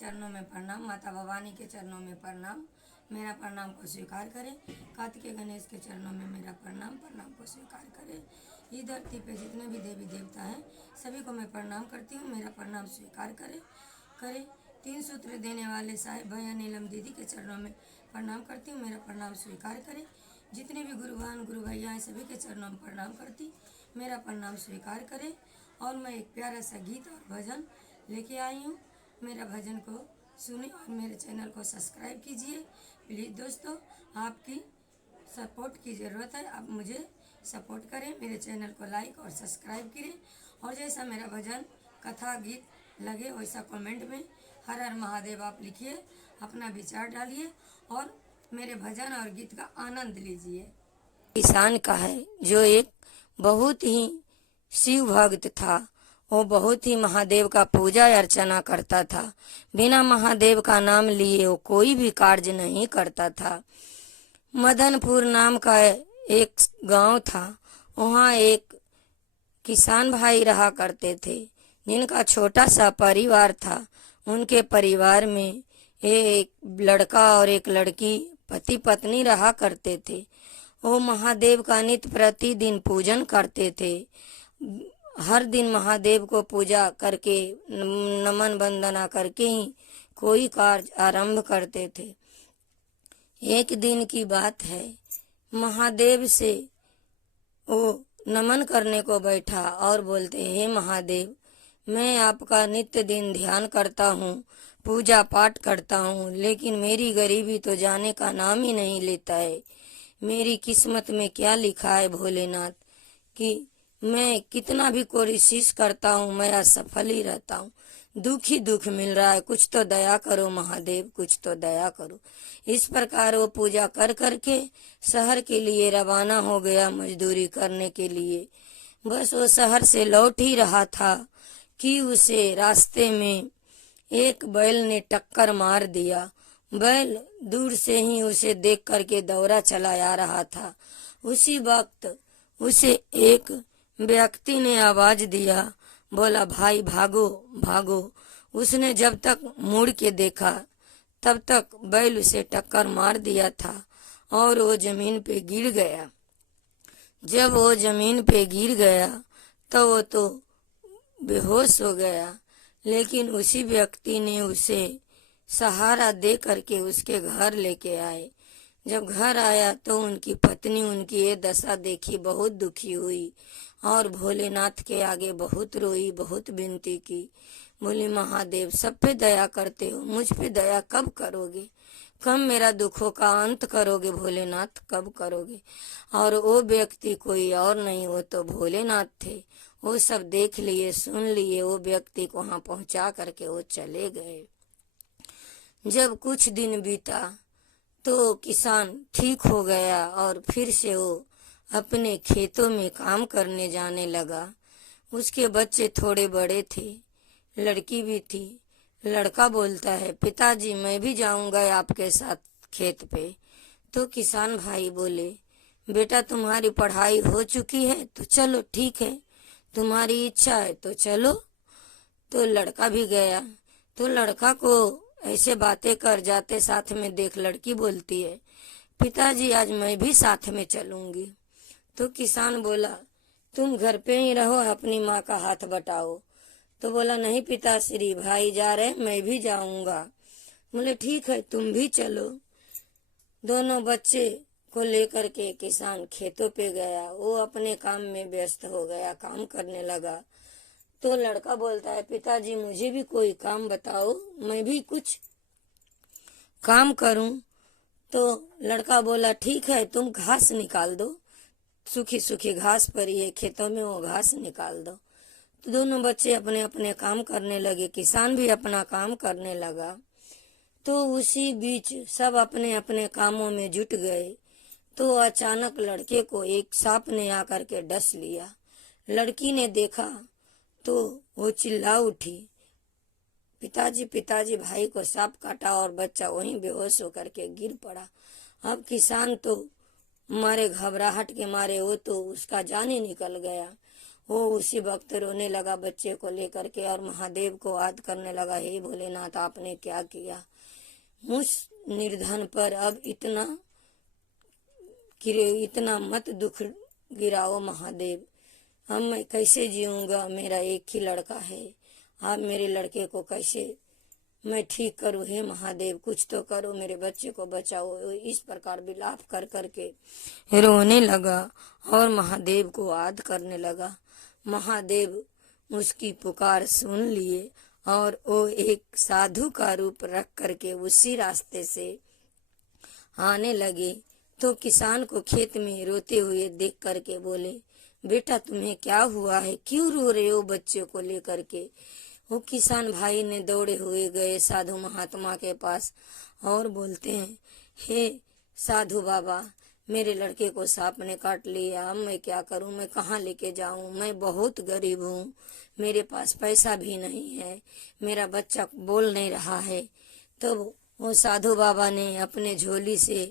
चरणों में प्रणाम, माता भवानी के चरणों में प्रणाम। मेरा प्रणाम को स्वीकार करें। कार्तिकेय गणेश के चरणों में मेरा प्रणाम को स्वीकार करें। इस धरती पे जितने भी देवी देवता हैं सभी को मैं प्रणाम करती हूँ, मेरा प्रणाम स्वीकार करें। 3 सूत्र देने वाले साहिब भैया नीलम दीदी के चरणों में प्रणाम करती हूँ, मेरा प्रणाम स्वीकार करें। जितने भी गुरुवान गुरु भैया हैं सभी के चरणों में प्रणाम करती, मेरा प्रणाम स्वीकार करें। और मैं एक प्यारा सा गीत और भजन लेके आई हूँ, मेरा भजन को सुने और मेरे चैनल को सब्सक्राइब कीजिए प्लीज़। दोस्तों, आपकी सपोर्ट की ज़रूरत है, आप मुझे सपोर्ट करें, मेरे चैनल को लाइक और सब्सक्राइब करें। और जैसा मेरा भजन कथा गीत लगे वैसा कमेंट में हर हर महादेव आप लिखिए, अपना विचार डालिए और मेरे भजन और गीत का आनंद लीजिए। किसान का है जो एक बहुत ही शिव भक्त था, वो बहुत ही महादेव का पूजा अर्चना करता था। बिना महादेव का नाम लिए वो कोई भी कार्य नहीं करता था। मदनपुर नाम का एक गांव था, वहाँ एक किसान भाई रहा करते थे जिनका छोटा सा परिवार था। उनके परिवार में एक लड़का और एक लड़की पति पत्नी रहा करते थे। वो महादेव का नित्य प्रतिदिन पूजन करते थे। हर दिन महादेव को पूजा करके नमन वंदना करके ही कोई कार्य आरंभ करते थे। एक दिन की बात है, महादेव से वो नमन करने को बैठा और बोलते, हे महादेव, मैं आपका नित्य दिन ध्यान करता हूँ, पूजा पाठ करता हूँ, लेकिन मेरी गरीबी तो जाने का नाम ही नहीं लेता है। मेरी किस्मत में क्या लिखा है भोलेनाथ कि मैं कितना भी कोशिश करता हूँ मैं असफल ही रहता हूँ। दुख ही दुख मिल रहा है, कुछ तो दया करो महादेव, कुछ तो दया करो। इस प्रकार वो पूजा कर करके शहर के लिए रवाना हो गया मजदूरी करने के लिए। बस वो शहर से लौट ही रहा था कि उसे रास्ते में एक बैल ने टक्कर मार दिया। बैल दूर से ही उसे देख करके दौड़ा चला आ रहा था। उसी वक्त उसे एक व्यक्ति ने आवाज दिया, बोला, भाई भागो भागो। उसने जब तक मुड़ के देखा तब तक बैल उसे टक्कर मार दिया था और वो जमीन पे गिर गया। जब वो जमीन पे गिर गया तो वो तो बेहोश हो गया, लेकिन उसी व्यक्ति ने उसे सहारा दे करके उसके घर लेके आए। जब घर आया तो उनकी पत्नी उनकी ये दशा देखी, बहुत दुखी हुई और भोलेनाथ के आगे बहुत रोई, बहुत विनती की। बोली, महादेव, सब पे दया करते हो, मुझ पे दया कब करोगे? कब मेरा दुखों का अंत करोगे भोलेनाथ, कब करोगे? और वो व्यक्ति कोई और नहीं, वो तो भोलेनाथ थे। वो सब देख लिए, सुन लिए, वो व्यक्ति को वहाँ पहुँचा करके वो चले गए। जब कुछ दिन बीता तो किसान ठीक हो गया और फिर से वो अपने खेतों में काम करने जाने लगा। उसके बच्चे थोड़े बड़े थे, लड़की भी थी। लड़का बोलता है, पिताजी मैं भी जाऊंगा आपके साथ खेत पे। तो किसान भाई बोले, बेटा तुम्हारी पढ़ाई हो चुकी है तो चलो, ठीक है, तुम्हारी इच्छा है तो चलो। तो लड़का भी गया। तो लड़का को ऐसे बातें कर जाते साथ में देख लड़की बोलती है, पिताजी आज मैं भी साथ में चलूंगी। तो किसान बोला, तुम घर पे ही रहो, अपनी माँ का हाथ बटाओ। तो बोला, नहीं पिताश्री, भाई जा रहे, मैं भी जाऊंगा। बोले, ठीक है, तुम भी चलो। दोनों बच्चे को लेकर के किसान खेतों पे गया। वो अपने काम में व्यस्त हो गया, काम करने लगा। तो लड़का बोलता है, पिताजी मुझे भी कोई काम बताओ, मैं भी कुछ काम करूं। तो लड़का बोला, ठीक है, तुम घास निकाल दो, सूखी सूखी घास पड़ी है खेतों में, वो घास निकाल दो। तो दोनों बच्चे अपने अपने काम करने लगे, किसान भी अपना काम करने लगा। तो उसी बीच सब अपने अपने कामों में जुट गए। तो अचानक लड़के को एक सांप ने आकर के डस लिया। लड़की ने देखा तो वो चिल्ला उठी, पिताजी पिताजी, भाई को सांप काटा, और बच्चा वहीं बेहोश होकर के गिर पड़ा। अब किसान तो मारे घबराहट के मारे वो तो उसका जान ही निकल गया। वो उसी वक्त रोने लगा बच्चे को लेकर के और महादेव को याद करने लगा, हे भोलेनाथ आपने क्या किया मुझ निर्धन पर, अब इतना मत दुख गिराओ महादेव, अब मैं कैसे जीऊँगा, मेरा एक ही लड़का है, आप मेरे लड़के को कैसे मैं ठीक करूँ, हे महादेव कुछ तो करो, मेरे बच्चे को बचाओ। इस प्रकार विलाप कर करके रोने लगा और महादेव को याद करने लगा। महादेव उसकी पुकार सुन लिए और वो एक साधु का रूप रख करके उसी रास्ते से आने लगे। तो किसान को खेत में रोते हुए देख करके बोले, बेटा तुम्हें क्या हुआ है, क्यों रो रहे हो बच्चे को लेकर के। वो किसान भाई ने दौड़े हुए गए साधु महात्मा के पास और बोलते हैं, हे साधु बाबा मेरे लड़के को सांप ने काट लिया, अब मैं क्या करूं, मैं कहाँ लेके जाऊं, मैं बहुत गरीब हूँ, मेरे पास पैसा भी नहीं है, मेरा बच्चा बोल नहीं रहा है। तो वो साधु बाबा ने अपने झोली से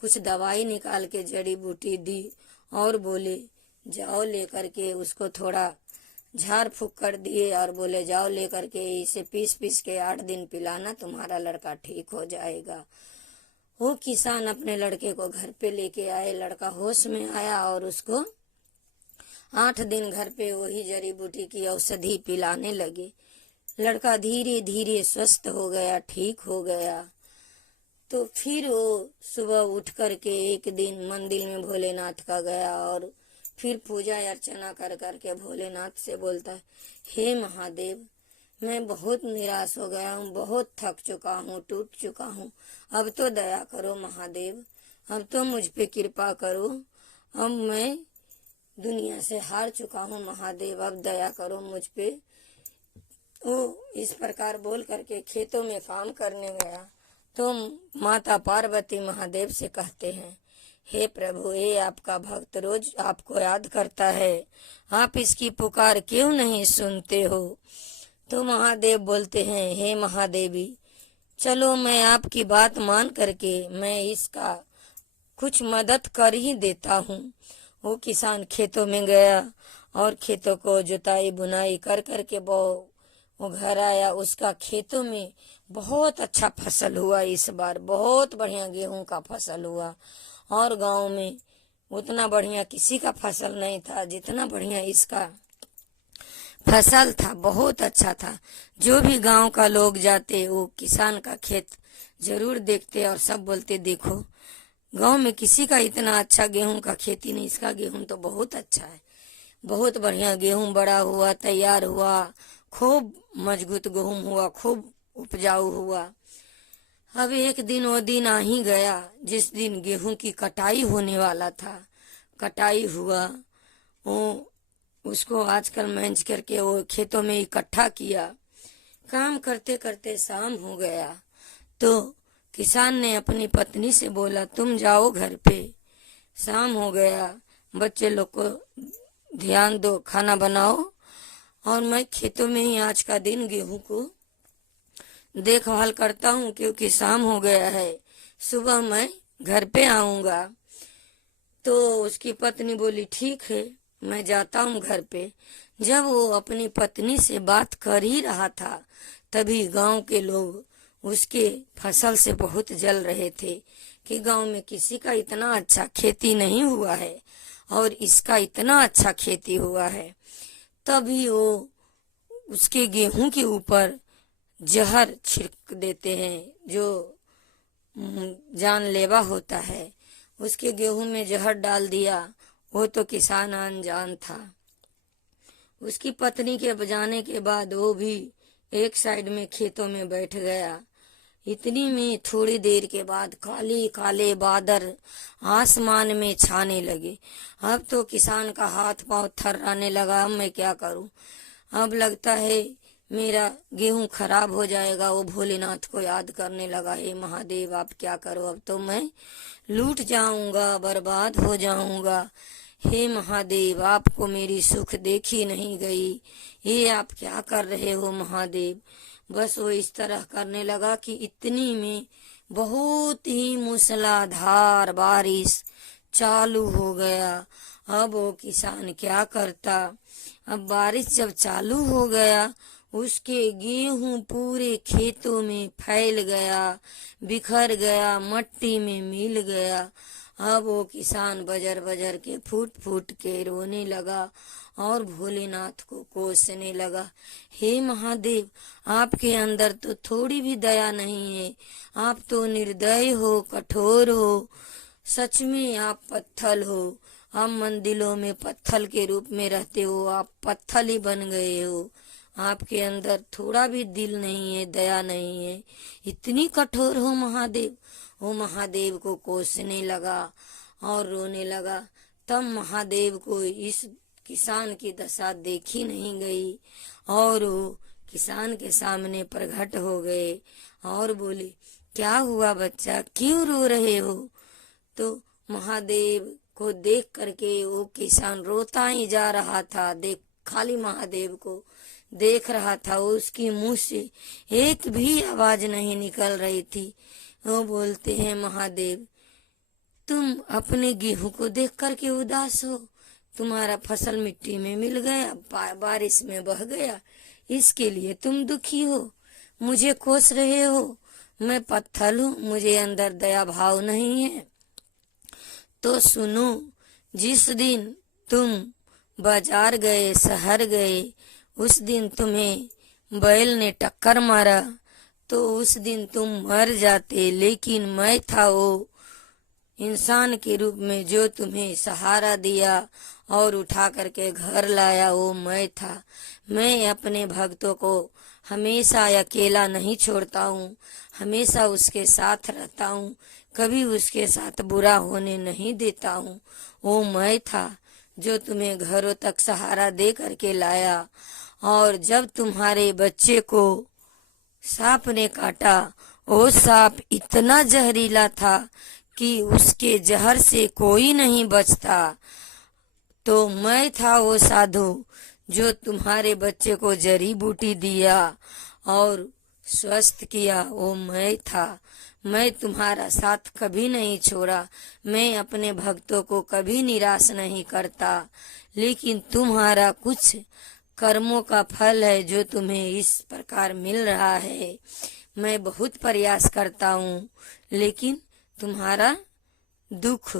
कुछ दवाई निकाल के जड़ी बूटी दी और बोले जाओ लेकर के उसको थोड़ा झाड़ फूक कर दिए और बोले जाओ लेकर के इसे पीस पीस के 8 दिन पिलाना, तुम्हारा लड़का ठीक हो जाएगा। वो किसान अपने लड़के को घर पे लेके आए, लड़का होश में आया और उसको 8 दिन घर पे वही जड़ी बूटी की औषधि पिलाने लगे। लड़का धीरे धीरे स्वस्थ हो गया, ठीक हो गया। तो फिर वो सुबह उठ करके एक दिन मंदिर में भोलेनाथ का गया और फिर पूजा अर्चना कर करके भोलेनाथ से बोलता है, हे महादेव मैं बहुत निराश हो गया हूँ, बहुत थक चुका हूँ, टूट चुका हूँ, अब तो दया करो महादेव, अब तो मुझ पे कृपा करो, अब मैं दुनिया से हार चुका हूँ महादेव, अब दया करो मुझ पे। वो इस प्रकार बोल करके खेतों में काम करने गया तो माता पार्वती महादेव से कहते हैं, हे प्रभु ये आपका भक्त रोज आपको याद करता है, आप इसकी पुकार क्यों नहीं सुनते हो। तो महादेव बोलते हैं, हे महादेवी चलो मैं आपकी बात मान करके मैं इसका कुछ मदद कर ही देता हूँ। वो किसान खेतों में गया और खेतों को जुताई बुनाई कर करके वो घर आया। उसका खेतों में बहुत अच्छा फसल हुआ, इस बार बहुत बढ़िया गेहूं का फसल हुआ और गांव में उतना बढ़िया किसी का फसल नहीं था जितना बढ़िया इसका फसल था, बहुत अच्छा था। जो भी गांव का लोग जाते वो किसान का खेत जरूर देखते और सब बोलते, देखो गांव में किसी का इतना अच्छा गेहूं का खेती नहीं, इसका गेहूं तो बहुत अच्छा है, बहुत बढ़िया गेहूं बड़ा हुआ, तैयार हुआ, खूब मजबूत गेहूं हुआ, खूब उपजाऊ हुआ। अब एक दिन वो दिन आ ही गया जिस दिन गेहूं की कटाई होने वाला था। कटाई हुआ, वो उसको आजकल मैंज करके वो खेतों में इकट्ठा किया। काम करते करते शाम हो गया तो किसान ने अपनी पत्नी से बोला, तुम जाओ घर पे, शाम हो गया, बच्चे लोग को ध्यान दो, खाना बनाओ और मैं खेतों में ही आज का दिन गेहूं को देखभाल करता हूँ क्योंकि शाम हो गया है, सुबह मैं घर पे आऊँगा। तो उसकी पत्नी बोली, ठीक है मैं जाता हूँ घर पे। जब वो अपनी पत्नी से बात कर ही रहा था तभी गांव के लोग उसके फसल से बहुत जल रहे थे कि गांव में किसी का इतना अच्छा खेती नहीं हुआ है और इसका इतना अच्छा खेती हुआ है। तभी वो उसके गेहूं के ऊपर जहर छिड़क देते हैं जो जानलेवा होता है। उसके गेहूं में जहर डाल दिया। वो तो किसान अनजान था। उसकी पत्नी के बजाने के बाद वो भी एक साइड में खेतों में बैठ गया। इतनी में थोड़ी देर के बाद काले काले बादल आसमान में छाने लगे। अब तो किसान का हाथ पांव थर्राने लगा, अब मैं क्या करूं, अब लगता है मेरा गेहूं खराब हो जाएगा। वो भोलेनाथ को याद करने लगा, हे महादेव आप क्या करो, अब तो मैं लूट जाऊंगा, बर्बाद हो जाऊंगा। हे महादेव आपको मेरी सुख देखी नहीं गई, ये आप क्या कर रहे हो महादेव। बस वो इस तरह करने लगा कि इतनी में बहुत ही मूसलाधार बारिश चालू हो गया। अब वो किसान क्या करता। अब बारिश जब चालू हो गया, उसके गेहूं पूरे खेतों में फैल गया, बिखर गया, मट्टी में मिल गया। अब वो किसान बजर बजर के फूट फूट के रोने लगा और भोलेनाथ को कोसने लगा। हे महादेव, आपके अंदर तो थोड़ी भी दया नहीं है। आप तो निर्दय हो, कठोर हो। सच में आप पत्थल हो। आप मंदिरों में पत्थल के रूप में रहते हो। आप पत्थल ही बन गए हो। आपके अंदर थोड़ा भी दिल नहीं है, दया नहीं है। इतनी कठोर हो महादेव। वो महादेव को कोसने लगा और रोने लगा। तब महादेव को इस किसान की दशा देखी नहीं गई और वो किसान के सामने प्रकट हो गए और बोले, क्या हुआ बच्चा, क्यों रो रहे हो। तो महादेव को देख करके वो किसान रोता ही जा रहा था। खाली महादेव को देख रहा था। उसकी मुंह से एक भी आवाज नहीं निकल रही थी। वो बोलते हैं, महादेव, तुम अपने गेहूं को देख करके उदास हो। तुम्हारा फसल मिट्टी में मिल गया, बारिश में बह गया, इसके लिए तुम दुखी हो। मुझे कोस रहे हो। मैं पत्थर हूँ, मुझे अंदर दया भाव नहीं है। तो सुनो, जिस दिन तुम बाजार गए, शहर गए, उस दिन तुम्हें बैल ने टक्कर मारा तो उस दिन तुम मर जाते। लेकिन मैं था वो इंसान के रूप में जो तुम्हें सहारा दिया और उठा करके घर लाया, वो मैं था। मैं अपने भक्तों को हमेशा अकेला नहीं छोड़ता हूँ, हमेशा उसके साथ रहता हूँ, कभी उसके साथ बुरा होने नहीं देता हूँ। वो मैं था जो तुम्हें घरों तक सहारा दे करके लाया। और जब तुम्हारे बच्चे को सांप ने काटा, वो सांप इतना जहरीला था कि उसके जहर से कोई नहीं बचता। तो मैं था वो साधु जो तुम्हारे बच्चे को जड़ी बूटी दिया और स्वस्थ किया। वो मैं था। मैं तुम्हारा साथ कभी नहीं छोड़ा। मैं अपने भक्तों को कभी निराश नहीं करता। लेकिन तुम्हारा कुछ कर्मों का फल है जो तुम्हें इस प्रकार मिल रहा है। मैं बहुत प्रयास करता हूँ, लेकिन तुम्हारा दुख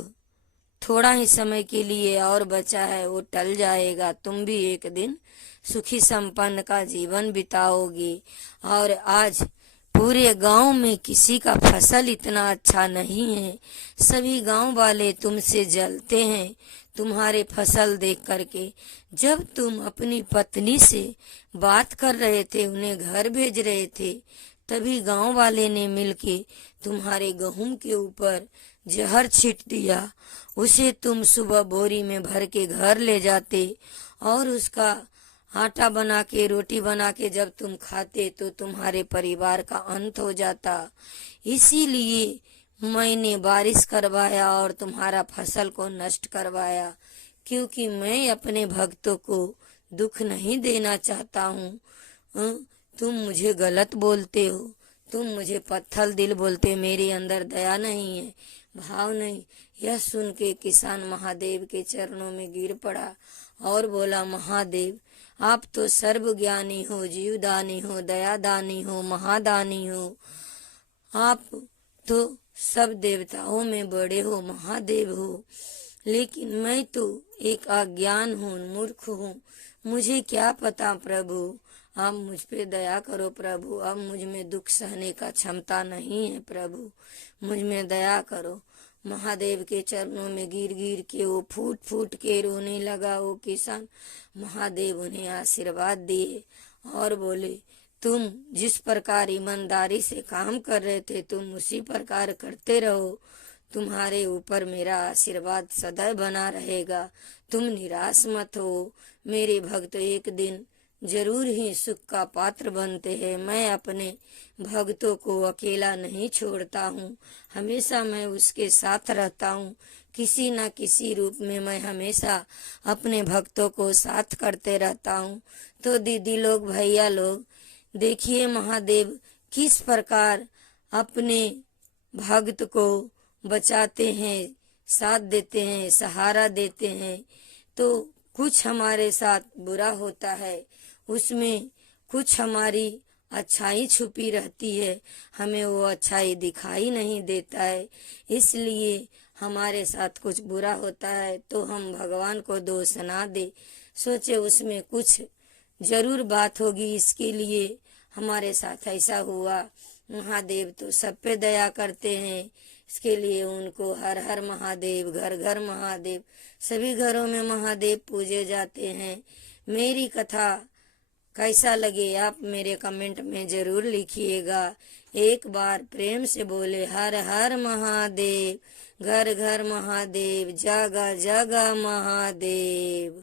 थोड़ा ही समय के लिए और बचा है, वो टल जाएगा। तुम भी एक दिन सुखी संपन्न का जीवन बिताओगे। और आज पूरे गांव में किसी का फसल इतना अच्छा नहीं है। सभी गांव वाले तुमसे जलते हैं तुम्हारे फसल देख करके। जब तुम अपनी पत्नी से बात कर रहे थे, उन्हें घर भेज रहे थे, तभी गांव वाले ने मिलके तुम्हारे गेहूं के ऊपर जहर छींट दिया। उसे तुम सुबह बोरी में भर के घर ले जाते और उसका आटा बना के, रोटी बना के जब तुम खाते तो तुम्हारे परिवार का अंत हो जाता। इसीलिए मैंने बारिश करवाया और तुम्हारा फसल को नष्ट करवाया, क्योंकि मैं अपने भक्तों को दुख नहीं देना चाहता हूँ। तुम मुझे गलत बोलते हो, तुम मुझे पत्थर दिल बोलते, मेरे अंदर दया नहीं है, भाव नहीं। यह सुन के किसान महादेव के चरणों में गिर पड़ा और बोला, महादेव, आप तो सर्वज्ञानी हो, जीवदानी हो, दयादानी हो, महादानी हो। आप तो सब देवताओं में बड़े हो, महादेव हो। लेकिन मैं तो एक अज्ञान हूँ, मूर्ख हूँ। मुझे क्या पता प्रभु, आप मुझ पे दया करो प्रभु। अब मुझ में दुख सहने का क्षमता नहीं है प्रभु, मुझ में दया करो। महादेव के चरणों में गिर गिर के वो फूट फूट के रोने लगा वो किसान। महादेव उन्हें आशीर्वाद दिए और बोले, तुम जिस प्रकार ईमानदारी से काम कर रहे थे, तुम उसी प्रकार करते रहो। तुम्हारे ऊपर मेरा आशीर्वाद सदैव बना रहेगा। तुम निराश मत हो। मेरे भक्त एक दिन जरूर ही सुख का पात्र बनते हैं। मैं अपने भक्तों को अकेला नहीं छोड़ता हूँ, हमेशा मैं उसके साथ रहता हूँ। किसी न किसी रूप में मैं हमेशा अपने भक्तों को साथ करते रहता हूँ। तो दीदी लोग, भैया लोग, देखिए महादेव किस प्रकार अपने भक्त को बचाते हैं। साथ देते हैं, सहारा देते हैं, तो कुछ हमारे साथ बुरा होता है, उसमें कुछ हमारी अच्छाई छुपी रहती है, हमें वो अच्छाई दिखाई नहीं देता है। इसलिए हमारे साथ कुछ बुरा होता है तो हम भगवान को दोष ना दे, सोचे उसमें कुछ जरूर बात होगी, इसके लिए हमारे साथ ऐसा हुआ। महादेव तो सब पे दया करते हैं, इसके लिए उनको हर हर महादेव, घर घर महादेव, सभी घरों में महादेव पूजे जाते हैं। मेरी कथा कैसा लगे आप मेरे कमेंट में जरूर लिखिएगा। एक बार प्रेम से बोले हर हर महादेव, घर घर महादेव, जगह जगह महादेव।